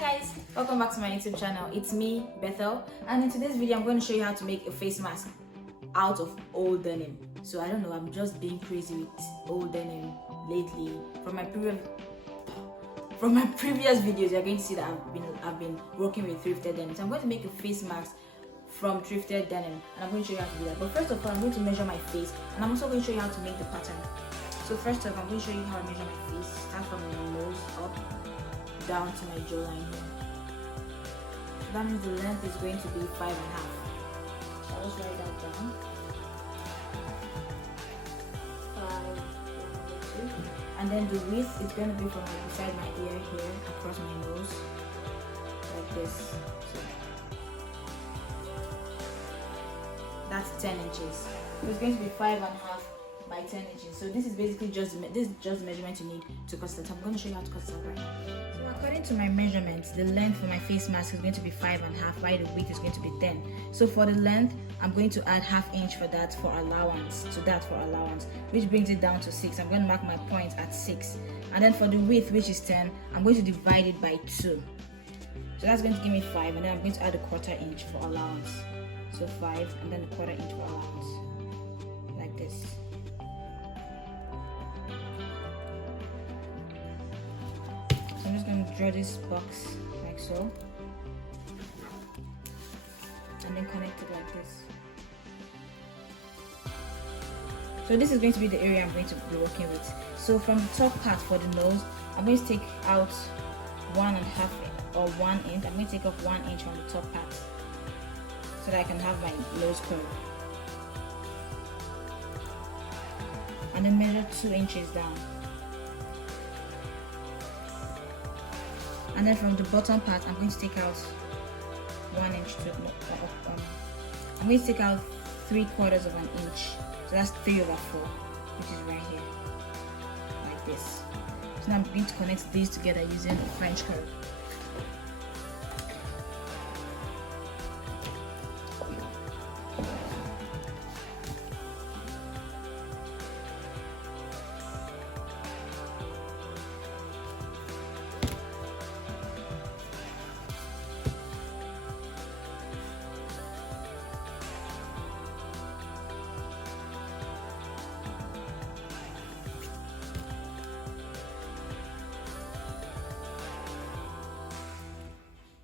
guys, welcome back to my YouTube channel. It's me, Bethel, and in today's video I'm going to show you how to make a face mask out of old denim. So I don't know, I'm just being crazy with old denim lately. From my previous videos you're going to see that I've been working with thrifted denim. So I'm going to make a face mask from thrifted denim and I'm going to show you how to do that. But first of all, I'm going to measure my face and I'm also going to show you how to make the pattern. So first off, I'm going to show you how I measure my face. Start from my nose up down to my jawline here. So that means the length is going to be 5.5. So I'll just write that down. 5, 2. And then the width is going to be from beside my ear here across my nose, like this. So that's 10 inches. So it's going to be 5.5 by 10 inches. So this is basically just measurement you need to cut it. I'm going to show you how to cut it out right now. So according to my measurements, the length for my face mask is going to be 5.5, while the width is going to be 10. So for the length, I'm going to add 1/2 inch for that for allowance, which brings it down to 6. I'm going to mark my point at 6. And then for the width, which is 10, I'm going to divide it by 2. So that's going to give me 5, and then I'm going to add 1/4 inch for allowance. So 5, and then 1/4 inch for allowance, like this. I'm just going to draw this box like so and then connect it like this. So this is going to be the area I'm going to be working with. So from the top part for the nose, I'm going to take out 1.5 or 1 inch. I'm going to take off 1 inch from the top part so that I can have my nose curve, and then measure 2 inches down. And then from the bottom part, I'm going to take out 1 inch to I'm going to take out 3/4 of an inch. So that's 3/4, which is right here, like this. So now I'm going to connect these together using the French curve.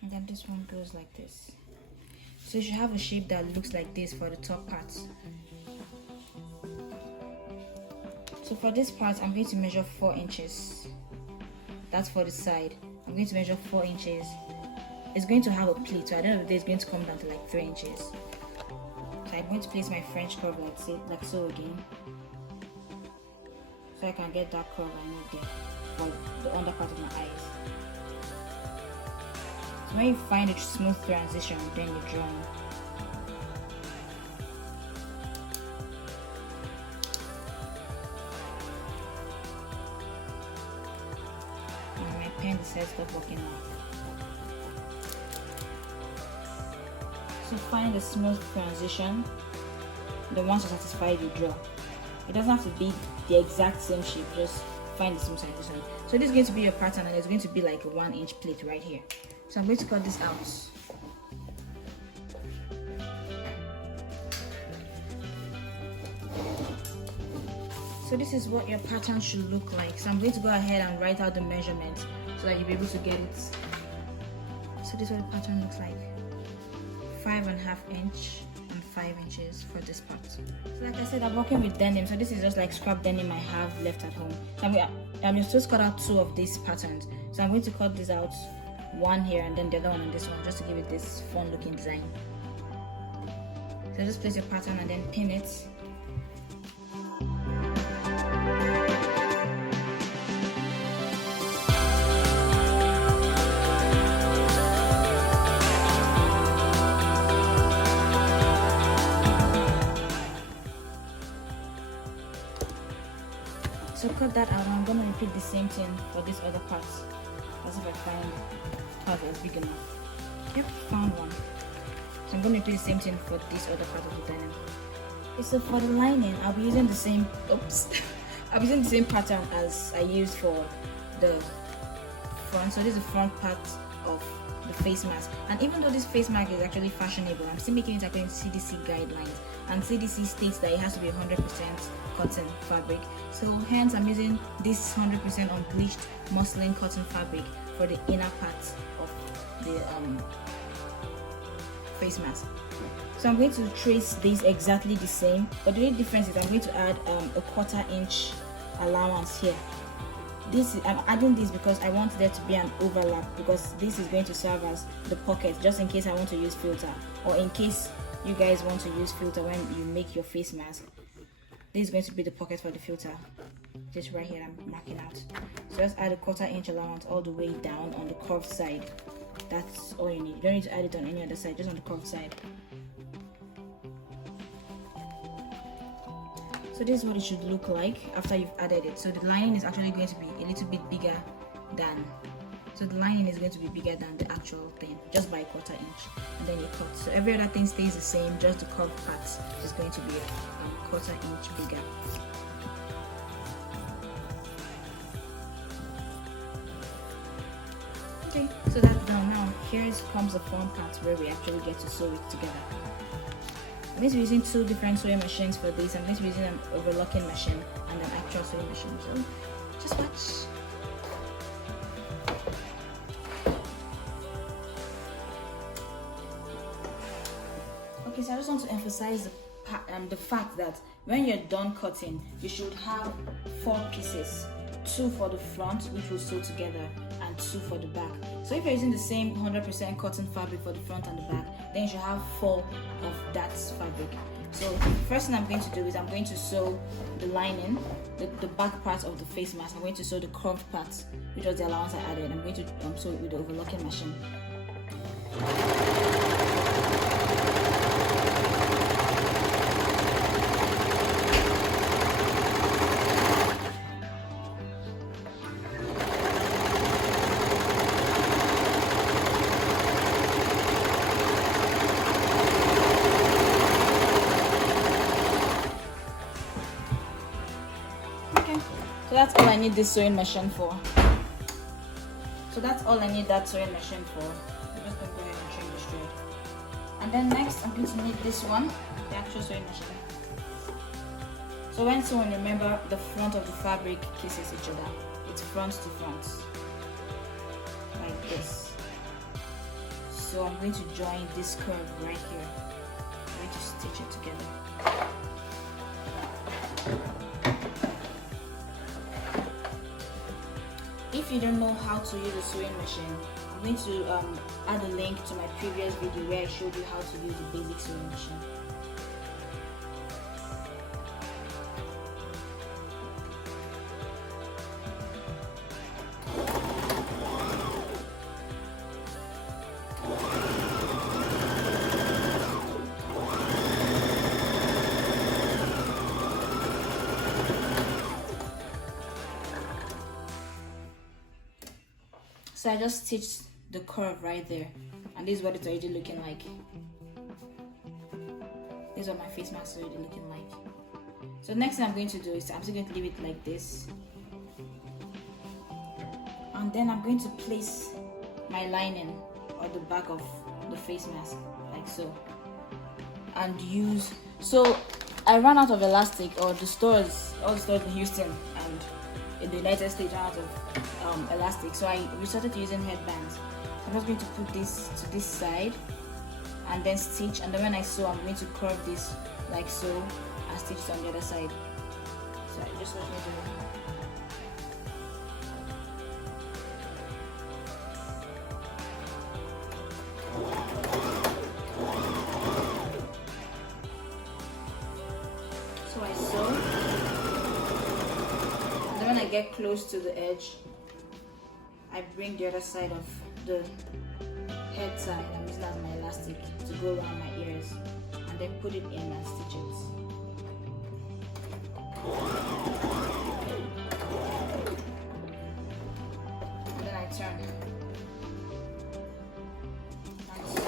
And then this one goes like this. So you should have a shape that looks like this for the top part. So for this part, I'm going to measure 4 inches. That's for the side. I'm going to measure 4 inches. It's going to have a pleat, so at the end of the day, it's going to come down to like 3 inches. So I'm going to place my French curve like so again, so I can get that curve I need there for the under part of my eyes. So when you find a smooth transition, then you draw. And my pen decides to stop working now. So find a smooth transition, the ones that satisfy you draw. It doesn't have to be the exact same shape, just find the smooth transition. So this is going to be your pattern, and it's going to be like a 1 inch plate right here. So I'm going to cut this out. So this is what your pattern should look like. So I'm going to go ahead and write out the measurements so that you'll be able to get it. So this is what the pattern looks like. 5.5 inch and 5 inches for this part. So like I said, I'm working with denim. So this is just like scrap denim I have left at home. I'm just cut out 2 of these patterns. So I'm going to cut this out, one here and then the other one on this one, just to give it this fun looking design. So just place your pattern and then pin it. So cut that out, and I'm going to repeat the same thing for this other part. As if I find part that's big enough. Yep, found one. So I'm going to repeat the same thing for this other part of the denim. Okay, so for the lining, I'll be using the same I'm using the same pattern as I used for the front. So this is the front part of the face mask. And even though this face mask is actually fashionable, I'm still making it according to CDC guidelines, and CDC states that it has to be 100% cotton fabric. So hence I'm using this 100% unbleached muslin cotton fabric for the inner part of the face mask. So I'm going to trace these exactly the same, but the only difference is I'm going to add a 1/4 inch allowance here. I'm adding this because I want there to be an overlap, because this is going to serve as the pocket just in case I want to use filter, or in case you guys want to use filter when you make your face mask. This is going to be the pocket for the filter, just right here. I'm marking out. So just add a 1/4 inch allowance all the way down on the curved side. That's all you need. You don't need to add it on any other side, just on the curved side. So this is what it should look like after you've added it. So the lining is actually going to be a little bit bigger than, so the lining is going to be bigger than the actual thing, just by a 1/4 inch, and then you cut. So every other thing stays the same, just the curved part is going to be a 1/4 inch bigger. Okay, so that's done. Now here comes the fun part where we actually get to sew it together. I'm going to be using 2 different sewing machines for this. I'm going to be using an overlocking machine and an actual sewing machine. So just watch. Okay, so I just want to emphasize the fact that when you're done cutting, you should have 4 pieces. 2 for the front, which will sew together, and 2 for the back. So if you're using the same 100% cotton fabric for the front and the back, then you should have 4 of that fabric. So the first thing I'm going to do is I'm going to sew the lining, the back part of the face mask. I'm going to sew the curved part, which was the allowance I added. I'm going to sew it with the overlocking machine. So that's all I need this sewing machine for. So that's all I need that sewing machine for. I'm just going to go ahead and trim this thread. And then next I'm going to need this one, the actual sewing machine. So when sewing, remember the front of the fabric kisses each other. It's front to front, like this. So I'm going to join this curve right here. I'm going to stitch it together. If you don't know how to use a sewing machine, I'm going to add a link to my previous video where I showed you how to use a basic sewing machine. So I just stitched the curve right there, and this is what it's already looking like. This is what my face mask is already looking like. So next thing I'm going to do is I'm still going to leave it like this, and then I'm going to place my lining on the back of the face mask like so, and use. So I ran out of elastic, or the stores, all the stores in Houston and in the United States ran out of elastic, so I resorted to using headbands. So I'm just going to put this to this side and then stitch, and then when I sew I'm going to curve this like so and stitch it on the other side. So I just watch me do it. So I sew, and then when I get close to the edge, I bring the other side of the head side, I'm using as my elastic to go around my ears, and then put it in and stitch it. And then I turn. And sew.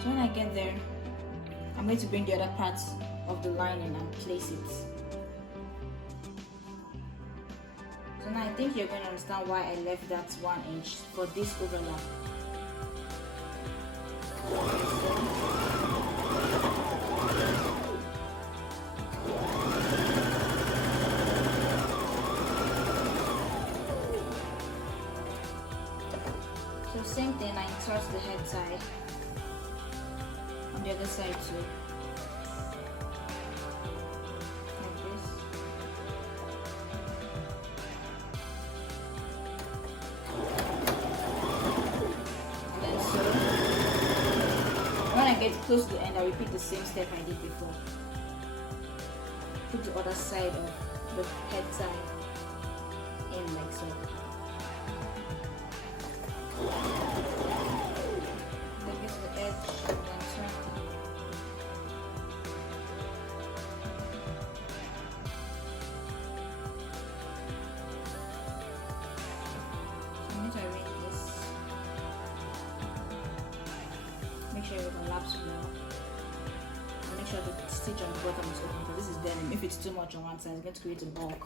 So when I get there, I'm going to bring the other part of the lining and place it. So now I think you're going to understand why I left that 1 inch for this overlap. So same thing, I insert the head tie on the other side too. Like this. And then so. When I get close to the end, I repeat the same step I did before. Put the other side of the head tie in like so. Then get to the edge and then turn. So I'm going to arrange this. Make sure it overlaps well. And make sure the stitch on the bottom is open because this is denim. If it's too much on one side, it's going to create a bulk.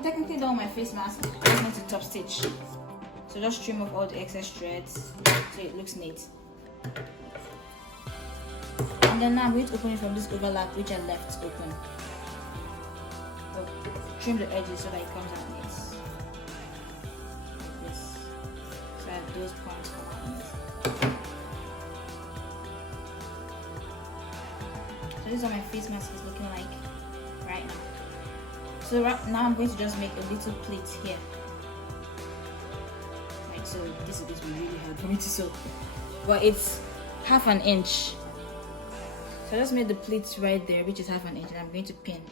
Technically done my face mask. I'm going to top stitch. So just trim off all the excess threads so it looks neat. And then now I'm going to open it from this overlap which I left open. So trim the edges so that it comes out neat. Like this. So I have those points come out neat. So this is what my face mask is looking like right now. So right now I'm going to just make a little pleat here. Right, so this is going to be really hard for me to sew. But it's 1/2 inch. So I just made the pleats right there, which is 1/2 inch, and I'm going to pin.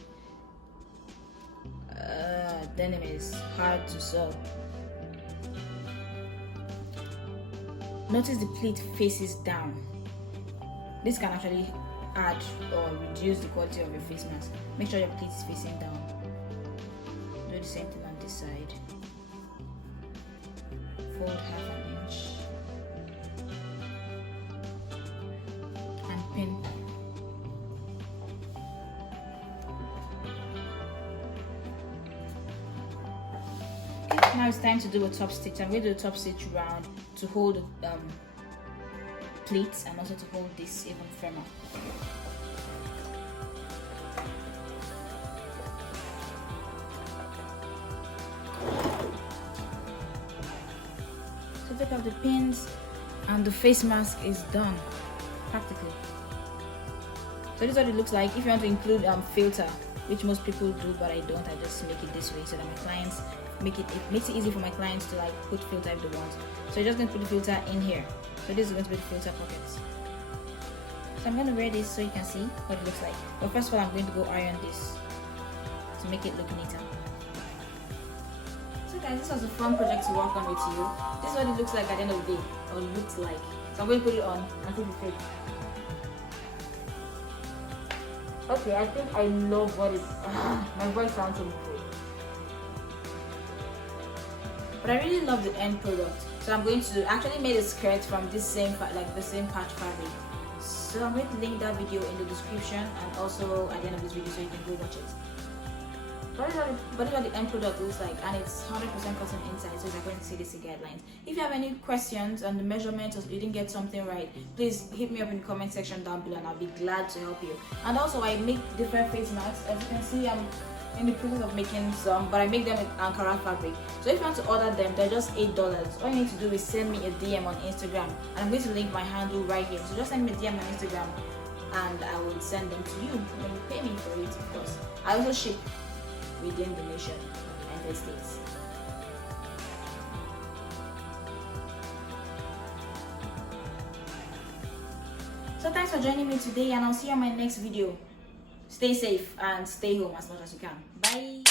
Denim is hard to sew. Notice the pleat faces down. This can actually add or reduce the quality of your face mask. Make sure your pleat is facing down. Do the same thing on this side. Fold 1/2 inch and pin. Okay, now it's time to do a top stitch. I'm going to do a top stitch round to hold pleats and also to hold this even firmer. Take off the pins and the face mask is done practically. So this is what it looks like. If you want to include filter, which most people do but I don't, I just make it this way so that my clients it makes it easy for my clients to like put filter if they want. So you're just going to put the filter in here. So this is going to be the filter pockets. So I'm going to wear this so you can see what it looks like. But first of all, I'm going to go iron this to make it look neater. So guys, this was a fun project to work on with you. This is what it looks like at the end of the day, or looks like. So I'm going to put it on and see if it fits. Okay, I think I love what it. My voice sounds so good. But I really love the end product. So I'm going to actually make a skirt from this same the same patch fabric. So I'm going to link that video in the description and also at the end of this video so you can go watch it. But this is what the end product looks like, and it's 100% cotton inside, so it's according to CDC guidelines. If you have any questions on the measurements or you didn't get something right, please hit me up in the comment section down below and I'll be glad to help you. And also I make different face masks. As you can see, I'm in the process of making some, but I make them with Ankara fabric. So if you want to order them, they're just $8. All you need to do is send me a DM on Instagram, and I'm going to link my handle right here. So just send me a DM on Instagram and I will send them to you. When you pay me for it, of course. I also ship within the nation of the United States. So thanks for joining me today, and I'll see you on my next video. Stay safe and stay home as much as you can. Bye.